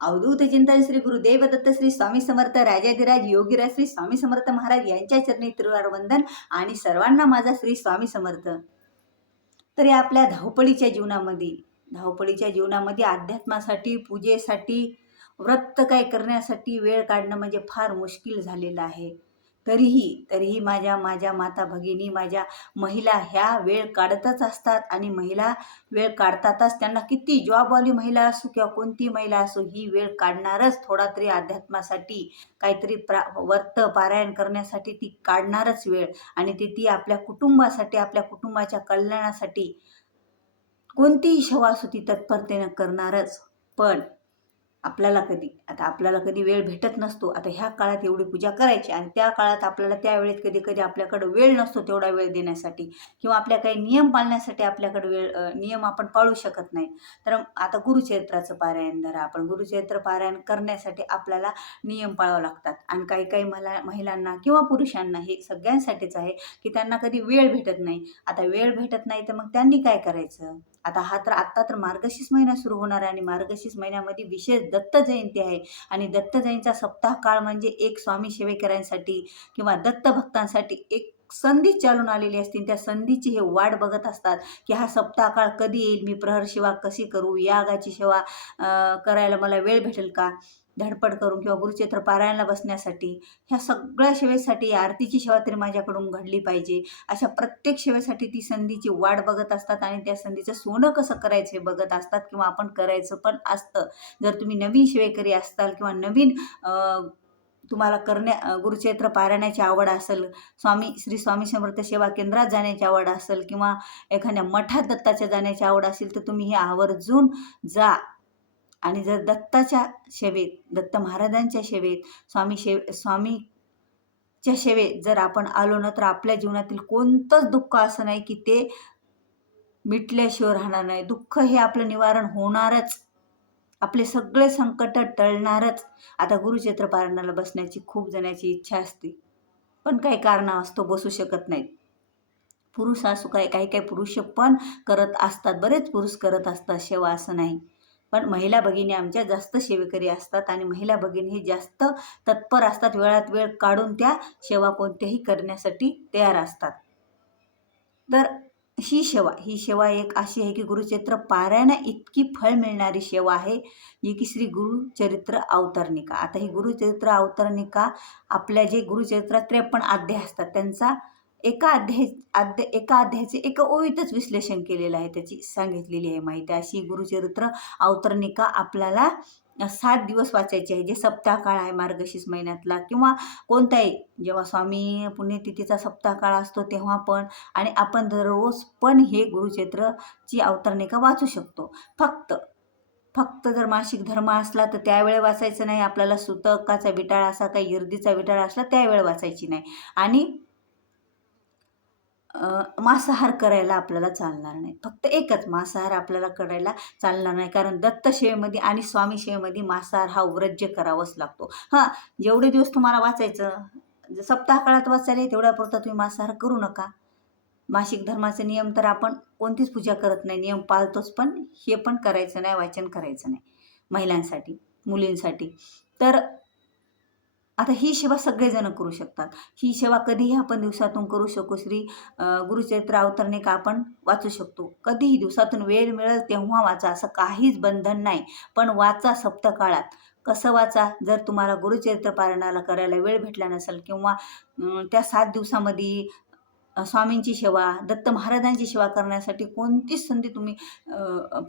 अवधूत चिंतन श्री गुरुदेव दत्त श्री स्वामी समर्थ राजाधिराज योगीराज श्री स्वामी समर्थ महाराज यांच्या चरणी वंदन आणि सर्वांना माझा श्री स्वामी समर्थ. तर या आपल्या धावपळीच्या जीवनामध्ये अध्यात्मासाठी, पूजेसाठी, व्रत काय करण्यासाठी वेळ काढणं म्हणजे फार मुश्किल झालेलं आहे. तरीही माझ्या माता भगिनी, माझ्या महिला ह्या वेळ काढतच असतात आणि महिला वेळ काढतातच. त्यांना किती जॉबवाली महिला असो किंवा कोणती महिला असो, ही वेळ काढणारच. थोडा तरी अध्यात्मासाठी, काहीतरी व्रत पारायण करण्यासाठी ती काढणारच वेळ. आणि ती आपल्या कुटुंबासाठी, आपल्या कुटुंबाच्या कल्याणासाठी कोणतीही सेवा असो ती तत्परतेनं करणारच. पण आपल्याला कधी वेळ भेटत नसतो. आता ह्या काळात एवढी पूजा करायची आणि त्या काळात आपल्याला त्यावेळेत कधी आपल्याकडे वेळ नसतो तेवढा वेळ देण्यासाठी, किंवा आपल्या काही नियम पाळण्यासाठी आपल्याकडे नियम आपण पाळू शकत नाही. तर आता गुरुचरित्राचं पारायण धरा आपण. गुरुचरित्र पारायण करण्यासाठी आपल्याला नियम पाळावे लागतात. आणि काही महिलांना किंवा पुरुषांना, हे सगळ्यांसाठीच आहे की त्यांना कधी वेळ भेटत नाही. आता वेळ भेटत नाही तर मग त्यांनी काय करायचं? आता तर मार्गशीर्ष महिना सुरू होणार आहे आणि मार्गशीर्ष महिन्यामध्ये विशेष दत्त जयंती आहे. आणि दत्त जयंतीचा सप्ताह काळ म्हणजे एक स्वामी सेवेकरांसाठी किंवा दत्त भक्तांसाठी एक संधी चालून आलेली असते. त्या संधीची हे वाट बघत असतात की हा सप्ताह काळ कधी येईल, मी प्रहर सेवा कशी करू, यागाची सेवा करायला मला वेळ भेटेल का, धडपड करून, किंवा गुरुचरित्र पारायणाला बसण्यासाठी, ह्या सगळ्या सेवेसाठी आरतीची सेवा तरी माझ्याकडून घडली पाहिजे, अशा प्रत्येक सेवेसाठी ती संधीची वाट बघत असतात. आणि त्या संधीचं सोनं कसं करायचं हे बघत असतात, किंवा आपण करायचं पण असतं. जर तुम्ही नवीन सेवेकरी असताल किंवा नवीन तुम्हाला गुरुचरित्र पारायणाची आवड असेल, श्री स्वामी समर्थ सेवा केंद्रात जाण्याची आवड असेल, किंवा एखाद्या मठात दत्ताच्या जाण्याची आवड असेल, तर तुम्ही हे आवर्जून जा. आणि जर दत्ताच्या सेवेत, दत्त महाराजांच्या सेवेत, स्वामीच्या सेवेत जर आपण आलो ना, तर आपल्या जीवनातील कोणतंच दुःख असं नाही की ते मिटल्याशिवाय राहणार नाही. दुःख हे आपलं निवारण होणारच, आपले सगळे संकट टळणारच. आता गुरुचरित्र पारायणाला बसण्याची खूप जणांची इच्छा असते, पण काही कारणास्तव बसू शकत नाहीत. पुरुष असो, काही पुरुष पण करत असतात, बरेच पुरुष करत असतात सेवा, असं नाही. पण महिला भगिनी आमच्या जास्त सेवेकरी असतात आणि महिला भगिनी हे जास्त तत्पर असतात. वेळात वेळ काढून त्या सेवा कोणत्याही करण्यासाठी तयार असतात. तर ही सेवा एक अशी आहे की गुरुचरित्र पारायण इतकी फळ मिळणारी सेवा आहे, जी की श्री गुरुचरित्र अवतरणिका. आता ही गुरुचरित्र अवतरणिका, आपल्या जे गुरुचरित्रात 53 अध्याय असतात त्यांचा एका अध्यायाचे एका ओळीतच विश्लेषण केलेलं आहे, त्याची सांगितलेली आहे माहिती. अशी गुरुचरित्र अवतरणिका आपल्याला 7 दिवस वाचायची आहे, जे सप्ताह काळ आहे मार्गशीर्ष महिन्यातला, किंवा कोणताही, जेव्हा स्वामी पुण्यतिथीचा सप्ताह काळ असतो तेव्हा पण. आणि आपण दररोज पण हे गुरुचरित्रची अवतरणिका वाचू शकतो. फक्त जर मासिक धर्म असला तर त्यावेळी वाचायचं नाही. आपल्याला सुतकाचा विटाळ असा, काही इर्दीचा विटाळ असला त्यावेळी वाचायची नाही. आणि मांसाहार करायला आपल्याला चालणार नाही. फक्त एकच, मांसाहार आपल्याला करायला चालणार नाही, कारण दत्त सेवेमध्ये आणि स्वामी सेवेमध्ये मांसाहार हा वर्ज्य करावाच लागतो. जेवढे दिवस तुम्हाला वाचायचं, सप्ताह काळात वाचायला तेवढ्यापुरता तुम्ही मांसाहार करू नका. मासिक धर्माचे नियम तर आपण कोणतीच पूजा करत नाही, नियम पाळतोच, पण हे पण करायचं नाही, वाचन करायचं नाही महिलांसाठी, मुलींसाठी. तर आता ही सेवा सगळेजण करू शकतात. ही सेवा कधीही आपण दिवसातून करू शकू. गुरुचरित्र अवतरणिका आपण वाचू शकतो. कधीही दिवसातून वेळ मिळेल तेव्हा वाचा, असं काहीच बंधन नाही. पण वाचा सप्तकाळात. कसं वाचा? जर तुम्हाला गुरुचरित्र पारायणाला करायला वेळ भेटला नसेल, किंवा त्या 7 दिवसामध्ये स्वामींची सेवा, दत्त महाराजांची सेवा करण्यासाठी कोणतीच संधी तुम्ही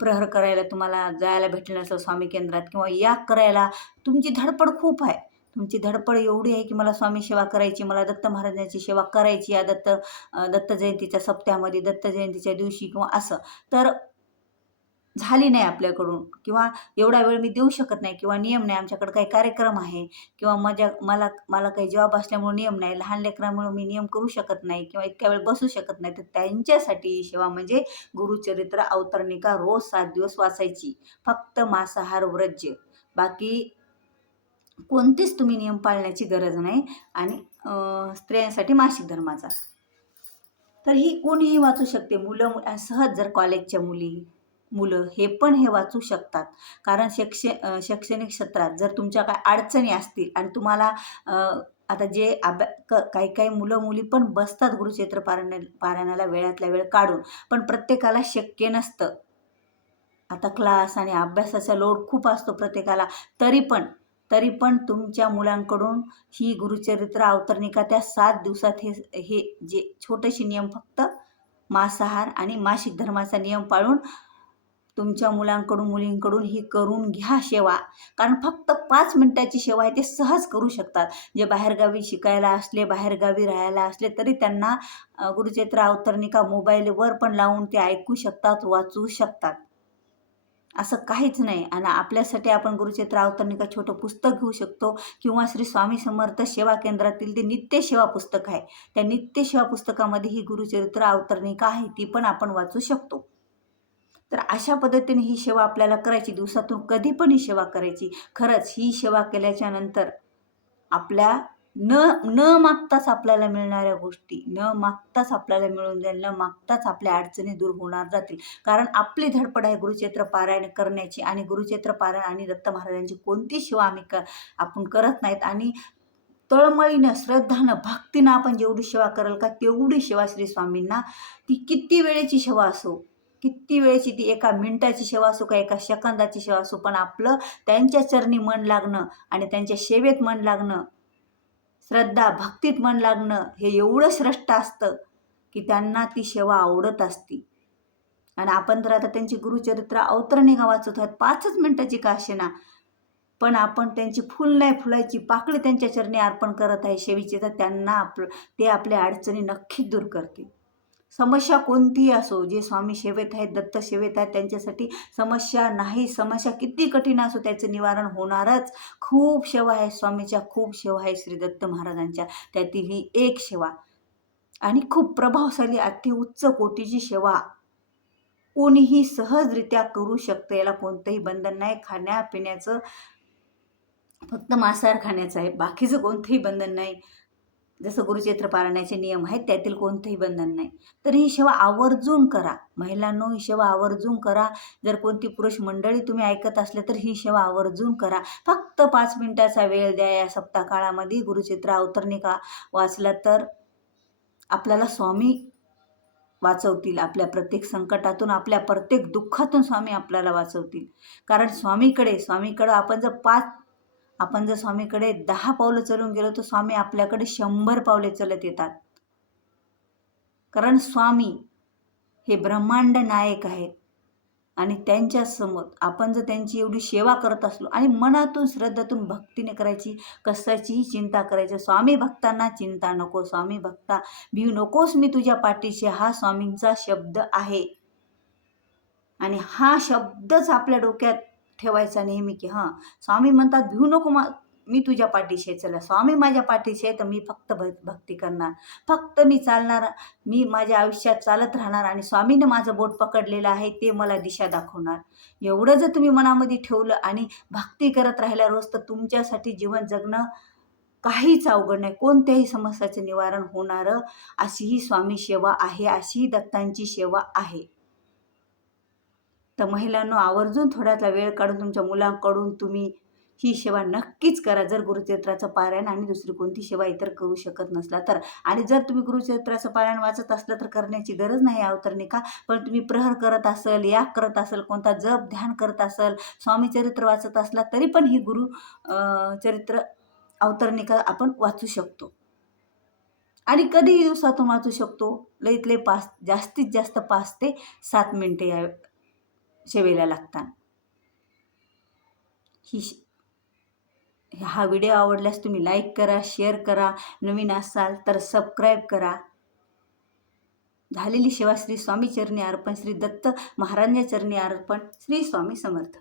प्रहर करायला तुम्हाला जायला भेटली नसेल स्वामी केंद्रात, किंवा याग करायला तुमची धडपड खूप आहे. तुमची धडपड एवढी आहे की मला स्वामी सेवा करायची, मला दत्त महाराजांची सेवा करायची या दत्त जयंतीच्या सप्त्यामध्ये, दत्त जयंतीच्या दिवशी, किंवा असं तर झाली नाही आपल्याकडून, किंवा एवढा वेळ मी देऊ शकत नाही, किंवा नियम नाही, आमच्याकडे काही कार्यक्रम आहे, किंवा मला काही जॉब असल्यामुळे नियम नाही, लहान लेकरांमुळे मी नियम करू शकत नाही, किंवा इतक्या वेळ बसू शकत नाही, तर त्यांच्यासाठी ही सेवा म्हणजे गुरुचरित्र अवतरणिका रोज 7 दिवस वाचायची. फक्त मांसाहार वर्ज्य, बाकी कोणतेच तुम्ही नियम पाळण्याची गरज नाही. आणि स्त्रियांसाठी मासिक धर्माचा, तर ही कोणीही वाचू शकते. मुलं सहज, जर कॉलेजच्या मुली, मुलं हे पण हे वाचू शकतात. कारण शैक्षणिक क्षेत्रात जर तुमच्या काय अडचणी असतील आणि तुम्हाला आता जे काही मुलं-मुली पण बसतात गुरुचरित्र पारायणाला वेळातला वेळ काढून, पण प्रत्येकाला शक्य नसतं. आता क्लास आणि अभ्यासाचा लोड खूप असतो प्रत्येकाला. तरी पण तुमच्या मुलांकडून ही गुरुचरित्र अवतरणिका त्या 7 दिवसात हे हे जे छोटेसे नियम फक्त मांसाहार आणि मासिक धर्माचा नियम पाळून तुमच्या मुलांकडून, मुलींकडून ही करून घ्या सेवा. कारण फक्त 5 मिनिटाची सेवा आहे, ते सहज करू शकतात. जे बाहेरगावी शिकायला असले, बाहेरगावी राहायला असले, तरी त्यांना गुरुचरित्र अवतरणिका मोबाईलवर पण लावून ते ऐकू शकतात, वाचू शकतात. असं काहीच नाही. आणि आपल्यासाठी आपण गुरुचरित्र अवतरणिका छोटं पुस्तक घेऊ शकतो किंवा श्री स्वामी समर्थ सेवा केंद्रातील ते नित्यसेवा पुस्तक आहे. त्या नित्यसेवा पुस्तकामध्ये ही गुरुचरित्र अवतरणिका आहे, ती पण आपण वाचू शकतो. तर अशा पद्धतीने ही सेवा आपल्याला करायची. दिवसातून कधी पण ही सेवा करायची. खरंच ही सेवा केल्याच्या नंतर आपल्या न न मागताच आपल्याला मिळणाऱ्या गोष्टी, न मागताच आपल्याला मिळून जाईल, न मागताच आपल्या अडचणी दूर होणार जातील. कारण आपली धडपड आहे गुरुचरित्र पारायण करण्याची आणि गुरुचरित्र पारायण आणि दत्त महाराजांची कोणती सेवा आपण करत नाहीत. आणि तळमळीनं, श्रद्धानं, भक्तीनं आपण जेवढी सेवा कराल का तेवढी सेवा श्री स्वामींना, ती किती वेळेची सेवा असो, किती वेळेची, ती 1 मिनिटाची सेवा असो का 1 सेकंदाची सेवा असो, पण आपलं त्यांच्या चरणी मन लागणं आणि त्यांच्या सेवेत मन लागणं, श्रद्धा, भक्तीत मन लागणं हे एवढं श्रेष्ठ असतं की त्यांना ती सेवा आवडत असती. आणि आपण तर आता त्यांची गुरुचरित्र अवतरणिका वाचत आहोत 5च मिनिटाची का असेना, पण आपण त्यांची फुल नाही फुलायची पाकळी त्यांच्या चरणी अर्पण करत आहे सेवेची, तर त्यांना ते आपल्या अडचणी नक्कीच दूर करतील. समस्या कोणतीही असो, जे स्वामी सेवेत आहेत, दत्त सेवेत आहेत, त्यांच्यासाठी समस्या नाही, समस्या किती कठीण असो त्याचं निवारण होणारच. खूप सेवा आहे स्वामीच्या, खूप सेवा आहे श्री दत्त महाराजांच्या, त्यातील ही एक सेवा आणि खूप प्रभावशाली अतिउच्च कोटीची सेवा कोणीही सहजरित्या करू शकतं. याला कोणतंही बंधन नाही. खाण्यापिण्याचं फक्त मांसाहार खाण्याचं आहे, बाकीचं कोणतंही बंधन नाही. जसं गुरुचरित्र पारायणाचे नियम आहेत त्यातील कोणतंही बंधन नाही. तर ही सेवा आवर्जून करा. महिलांनो, ही सेवा आवर्जून करा. जर कोणती पुरुष मंडळी तुम्ही ऐकत असले तर ही सेवा आवर्जून करा. फक्त 5 मिनिटाचा वेळ द्या. या सप्ताह काळामध्ये गुरुचरित्र अवतरणिका वाचला तर आपल्याला स्वामी वाचवतील. आपल्या प्रत्येक संकटातून, आपल्या प्रत्येक दुःखातून स्वामी आपल्याला वाचवतील. कारण स्वामीकडे आपण जर स्वामीकडे 10 पावलं चलून गेलो तर स्वामी आपल्याकडे 100 पावले चलत येतात. कारण स्वामी हे ब्रह्मांड नायक आहेत आणि त्यांच्या समोर आपण जर त्यांची एवढी सेवा करत असलो आणि मनातून, श्रद्धेतून, भक्तीने करायची, कशाचीही चिंता करायची. स्वामी भक्तांना चिंता नको, स्वामी भक्ता भिऊ नकोस, मी तुझ्या पाठीशी, हा स्वामींचा शब्द आहे. आणि हा शब्दच आपल्या डोक्यात ठेवायचा नेहमी की स्वामी म्हणतात भिऊ नको, मी तुझ्या पाठीशी आहे. चला, स्वामी माझ्या पाठीशी आहे तर मी फक्त भक्ती करणार, फक्त मी चालणार, मी माझ्या आयुष्यात चालत राहणार आणि स्वामीने माझं बोट पकडलेलं आहे, ते मला दिशा दाखवणार. एवढं जर तुम्ही मनामध्ये ठेवलं आणि भक्ती करत राहिल्या रोज, तर तुमच्यासाठी जीवन जगणं काहीच अवघड नाही. कोणत्याही समस्याचं निवारण होणारं अशी ही स्वामी सेवा आहे, अशी ही दत्तांची सेवा आहे. तर महिलांनो, आवर्जून थोड्यातला वेळ काढून तुमच्या मुलांकडून तुम्ही ही सेवा नक्कीच करा. जर गुरुचरित्राचं पारायण आणि दुसरी कोणती सेवा इतर करू शकत नसला तर. आणि जर तुम्ही गुरुचरित्राचं पारायण वाचत असलं तर करण्याची गरज नाही अवतरणिका. पण तुम्ही प्रहर करत असेल, याग करत असेल, कोणता जप ध्यान करत असेल, स्वामीचरित्र वाचत असला तरी पण ही चरित्र अवतरणिका आपण वाचू शकतो. आणि कधीही दिवसातून वाचू शकतो. लईत लई जास्तीत जास्त 5 ते 7 मिनिटे या सेवेला लागतात. हा व्हिडिओ आवडल्यास तुम्ही लाईक करा, शेअर करा, नवीन असाल तर सबस्क्राईब करा. झालेली सेवा श्री स्वामी चरणी अर्पण, श्री दत्त महाराजांच्या चरणी अर्पण. श्री स्वामी समर्थ.